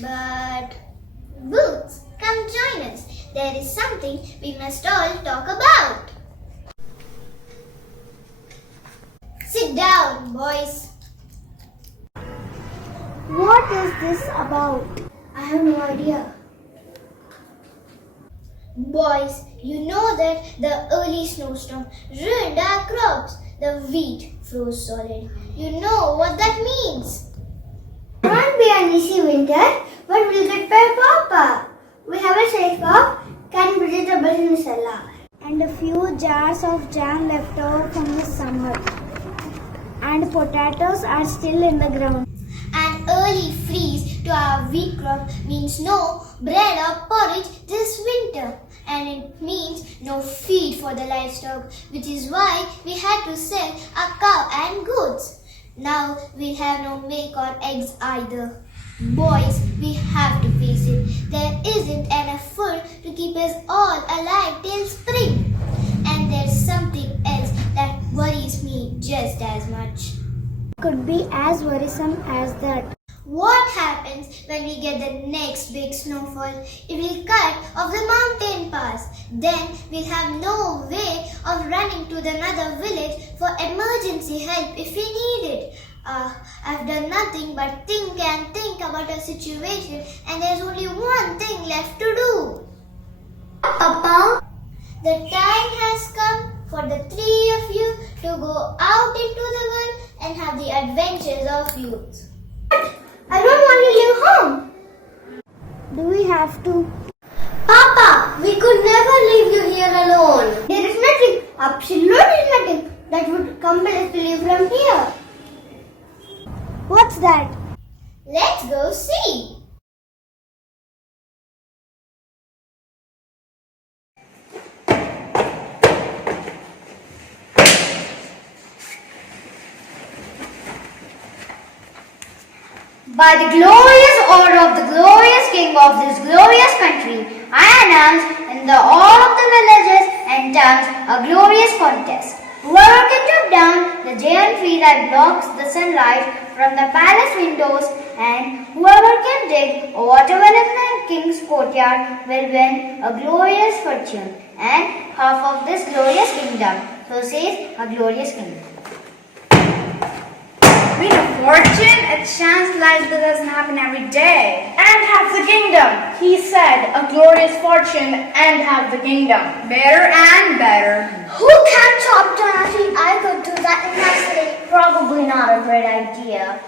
But Boots, come join us. There is something we must all talk about. Sit down, boys. What is this about? I have no idea. Boys, you know that the early snowstorm ruined our crops. The wheat froze solid. You know what that means. It won't be an easy winter, but we'll get by Papa. We have a safe crop, can vegetables in the cellar, and a few jars of jam left over from the summer. And potatoes are still in the ground. An early freeze to our wheat crop means no bread or porridge this winter. And it means no feed for the livestock, which is why we had to sell our cow and goats. Now we'll have no milk or eggs either. Boys, we have to face it. There isn't enough food to keep us all alive till spring. And there's something else that worries me just as much. Could be as worrisome as that. What happens when we get the next big snowfall? It will cut off the mountain pass. Then we'll have no way of running to another village for emergency help if we need it. I've done nothing but think and think about our situation, and there's only one thing left to do. Papa? The time has come for the three of you to go out into the world and have the adventures of youth. I don't want to leave home. Do we have to? Papa, we could never leave you here alone. There is nothing, absolutely nothing, that would compel us to leave from here. What's that? Let's go see. By the glorious order of the glorious king of this glorious country, I announce in the all of the villages and towns a glorious contest. Whoever can chop down the giant tree that blocks the sunlight from the palace windows, and whoever can dig a water well in the king's courtyard will win a glorious fortune and half of this glorious kingdom. So says a glorious king. Win a fortune? A chance like that doesn't happen every day. And have the kingdom. He said a glorious fortune and have the kingdom. Better and better. Who can chop down a tree? I could do that in my city. Probably not a great idea.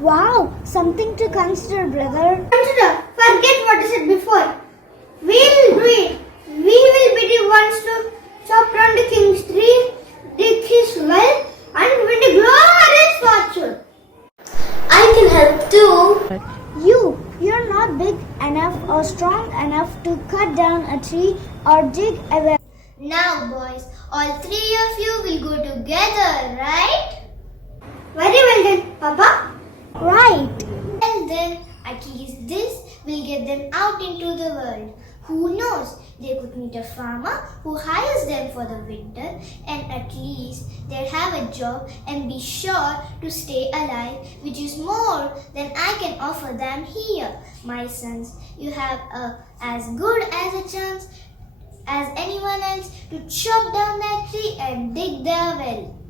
Wow, something to consider, brother. Consider, forget what I said before. We'll do it. We will be the ones to chop down the king's tree, dig his well, and win the glorious fortune. I can help too. You're not big enough or strong enough to cut down a tree or dig a well. Now, boys, all three of you will go together, right? Very well then, Papa. Right. Well then, at least this will get them out into the world. Who knows? They could meet a farmer who hires them for the winter, and at least they'll have a job and be sure to stay alive, which is more than I can offer them here. My sons, you have as good as a chance as anyone else to chop down that tree and dig their well.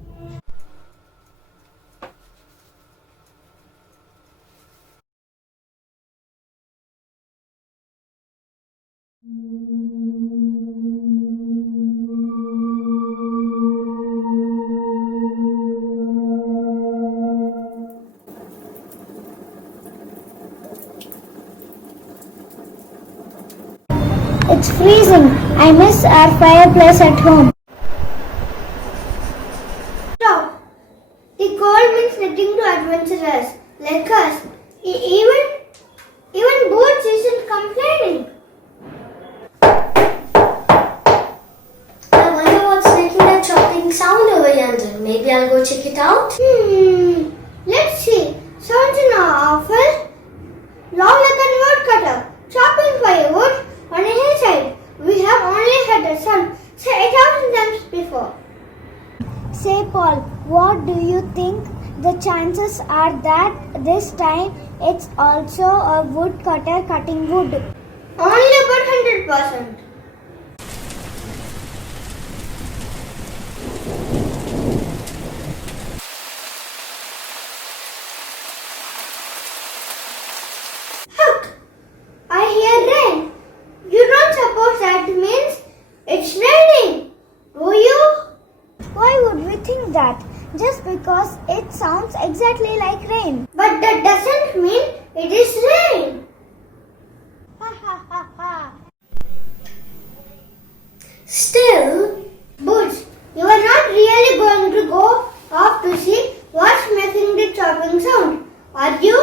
It's freezing. I miss our fireplace at home. Stop. The cold means nothing to adventurers like us. Even Boots isn't complaining. I wonder what's making that chopping sound over yonder. Maybe I'll go check it out. Let's see. Sounds in our office. Long like a woodcutter. Chopping firewood on a hillside. We have only had the sun say 8,000 times before. Say, Paul, what do you think the chances are that this time it's also a woodcutter cutting wood. Only about 100%. Look, I hear rain. You don't suppose that means it's raining, do you? Why would we think that? Just because it sounds exactly like rain. But that doesn't mean it is rain. Ha ha ha ha. Still, Boots, you are not really going to go off to see what's making the chopping sound, are you?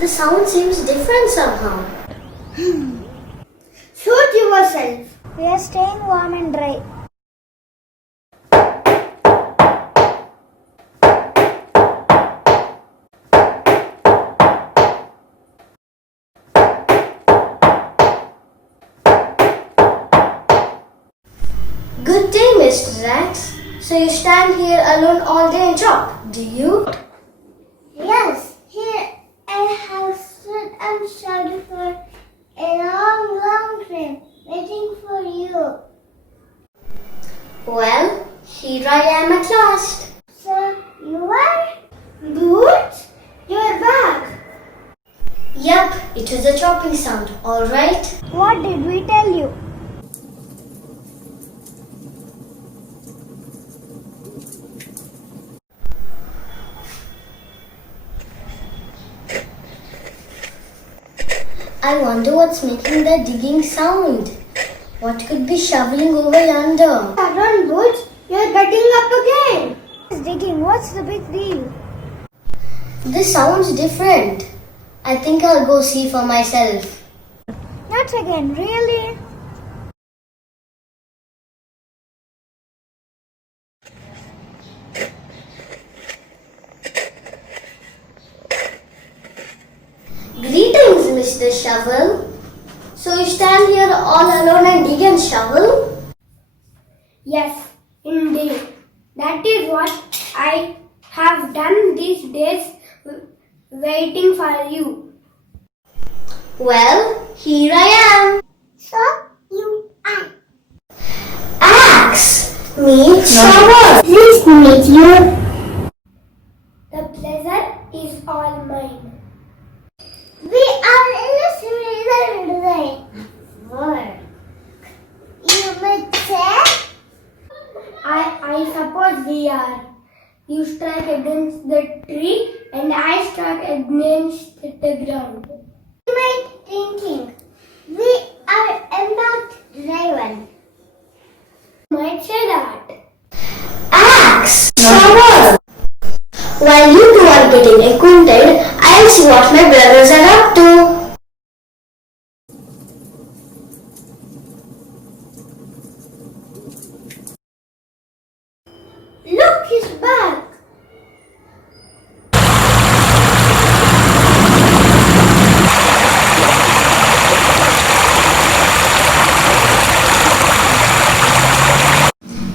The sound seems different somehow. Suit yourself. We are staying warm and dry. Good day, Mr. Rex. So you stand here alone all day and chop, do you? Yes, here I have stood and shouted for a long, long time, waiting for you. Well, here I am at last. So, you are? Boots, you're back. Yup, it was a chopping sound, alright? What did we tell you? I wonder what's making the digging sound. What could be shoveling over yonder? Run, Boots, you're getting up again. It's digging. What's the big deal? This sounds different. I think I'll go see for myself. Not again, really? Greetings, Mr. Shovel. So you stand here all alone and dig and shovel? Yes, indeed. That is what I have done these days, waiting for you. Well, here I am. So, you are. Axe meets shovel. Pleased to meet you. The pleasure is all mine. We are in a similar work. You might say? I suppose we are. You strike against the tree and I strike against the ground. You might thinking, we are not rival. Might say that. Axe shovel. While you two are getting acquainted, I'll see what my brothers are up to. Look, he's back.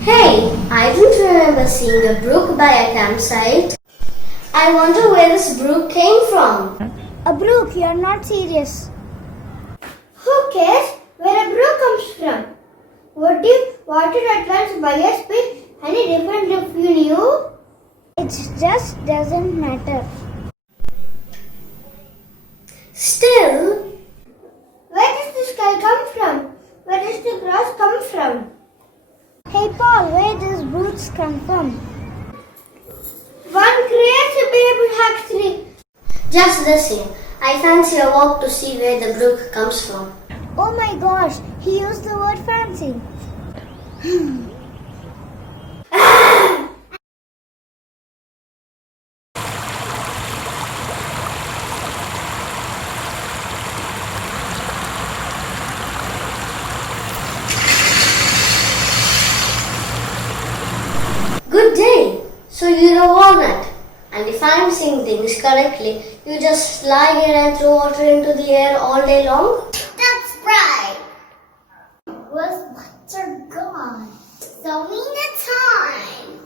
Hey, I don't remember seeing a brook by a campsite. I wonder where this brook came from. A brook, you're not serious. Who cares where a brook comes from? What if water attracts by a speed any different if you knew? It just doesn't matter. Still, where does the sky come from? Where does the grass come from? Hey Paul, where does boots come from? One crazy baby actually. Just the same, I fancy a walk to see where the brook comes from. Oh my gosh, he used the word fancy. Good day. So you're a walnut. And if I'm seeing things correctly, you just lie here and throw water into the air all day long? That's right. Was butter gone? So in the time.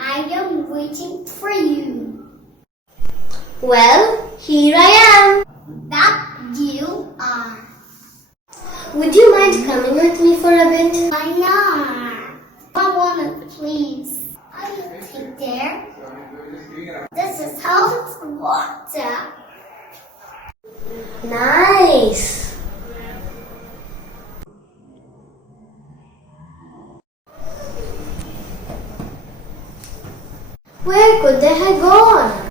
I am waiting for you. Well, here I am. That you are. Would you mind coming with me for a bit? Why not? I want it, please. I will take there. This is how it's water. Nice. Where could they have gone?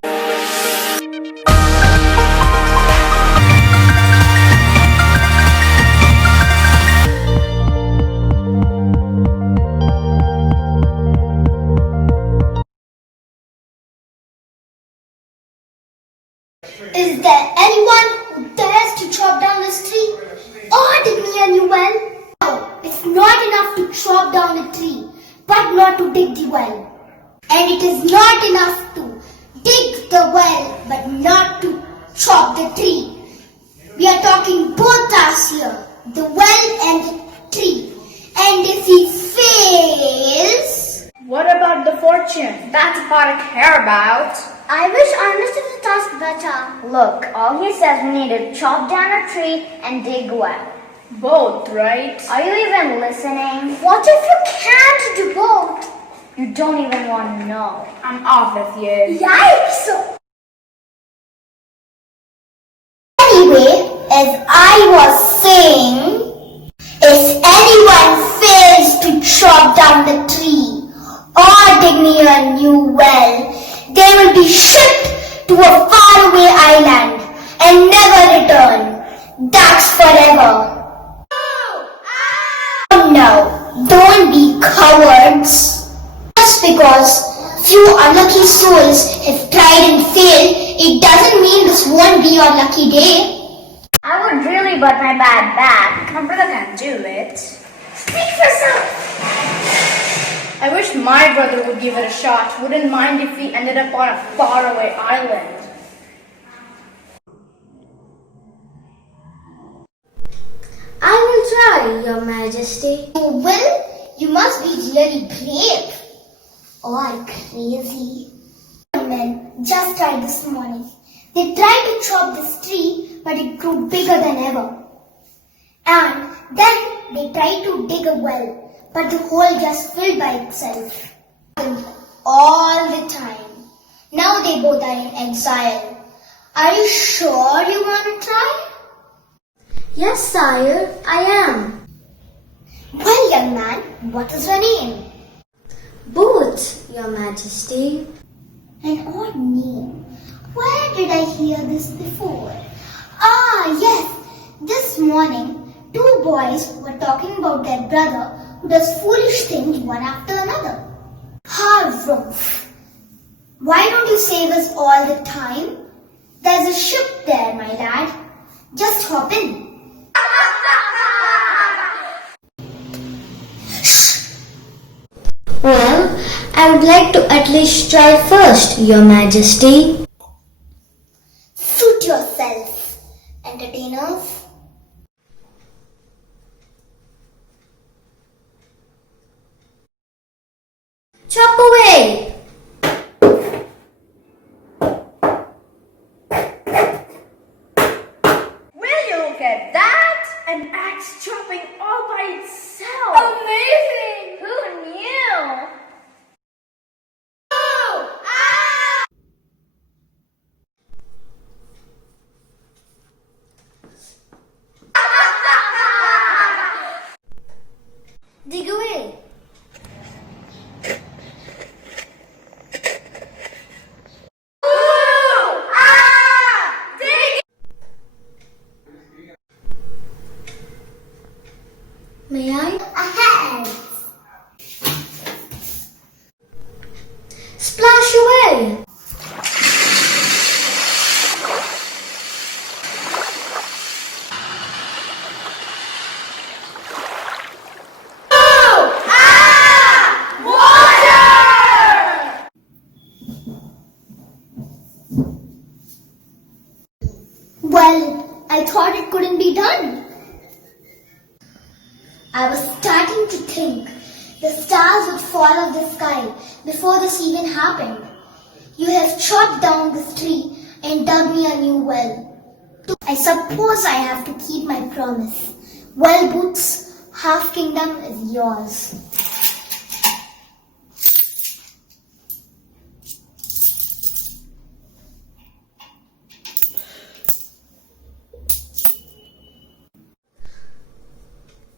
Is there anyone who dares to chop down this tree or dig me a new well? No, it's not enough to chop down a tree, but not to dig the well. And it is not enough to dig the well, but not to chop the tree. We are talking both us here, the well and the tree. And if he fails... What about the fortune? That's the part I care about. I wish I understood the task better. Look, all he says we need to chop down a tree and dig well. Both, right? Are you even listening? What if you can't do both? You don't even want to know. I'm off with you. Yikes! Anyway, as I was saying, if anyone fails to chop down the tree or dig me a new well, they will be shipped to a faraway island and never return. That's forever. Oh no, don't be cowards. Just because few unlucky souls have tried and failed, it doesn't mean this won't be your lucky day. I would really but my bad back. My brother can do it. Speak for yourself. I wish my brother would give it a shot. Wouldn't mind if we ended up on a faraway island. I will try, Your Majesty. You will? You must be really brave. Or crazy. Men just tried this morning. They tried to chop this tree, but it grew bigger than ever. And then they tried to dig a well, but the hole just filled by itself. All the time. Now they both are in exile. Are you sure you want to try? Yes, sire, I am. Well, young man, what is your name? Boots, Your Majesty. An odd name. Where did I hear this before? Ah, yes. This morning, two boys were talking about their brother who does foolish things one after another. Harumph. Why don't you save us all the time? There's a ship there, my lad. Just hop in. Well, I would like to at least try first, Your Majesty. Suit yourself, entertainers. Chop away! Will you look at that? An axe chopping all by itself. Amazing! Who knew? Dig away. May I? Ahead. Splash away! Well, I thought it couldn't be done. I was starting to think the stars would fall off the sky before this even happened. You have chopped down this tree and dug me a new well. I suppose I have to keep my promise. Well, Boots, half kingdom is yours.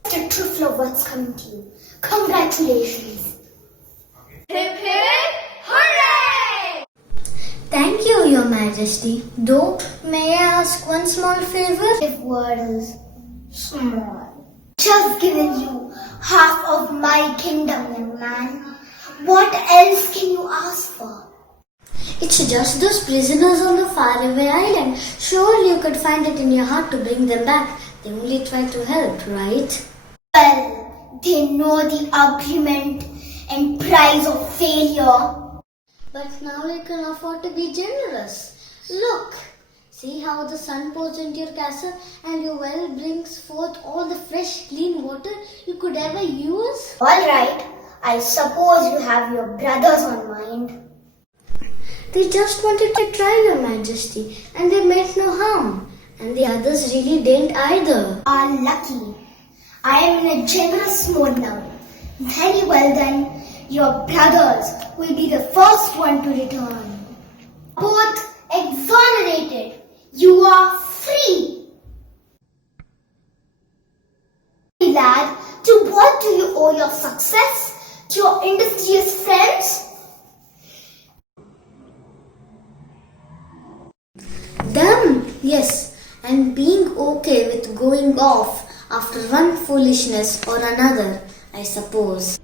The truth of what's coming to you. Congratulations. Hip hip, hooray! Thank you, Your Majesty. Though, may I ask one small favor? If word is small. Just given you half of my kingdom, young man. What else can you ask for? It's just those prisoners on the faraway island. Surely you could find it in your heart to bring them back. They only try to help, right? Well, they know the agreement and price of failure. But now you can afford to be generous. Look, see how the sun pours into your castle and your well brings forth all the fresh, clean water you could ever use? Alright, I suppose you have your brothers on mind. They just wanted to try, Your Majesty, and they meant no harm. And the others really didn't either. Are lucky. I am in a generous mode now. Very well then, your brothers will be the first one to return. Both exonerated. You are free. Lad, to what do you owe your success? To your industrious friends? Them, yes, and being okay with going off after one foolishness or another, I suppose.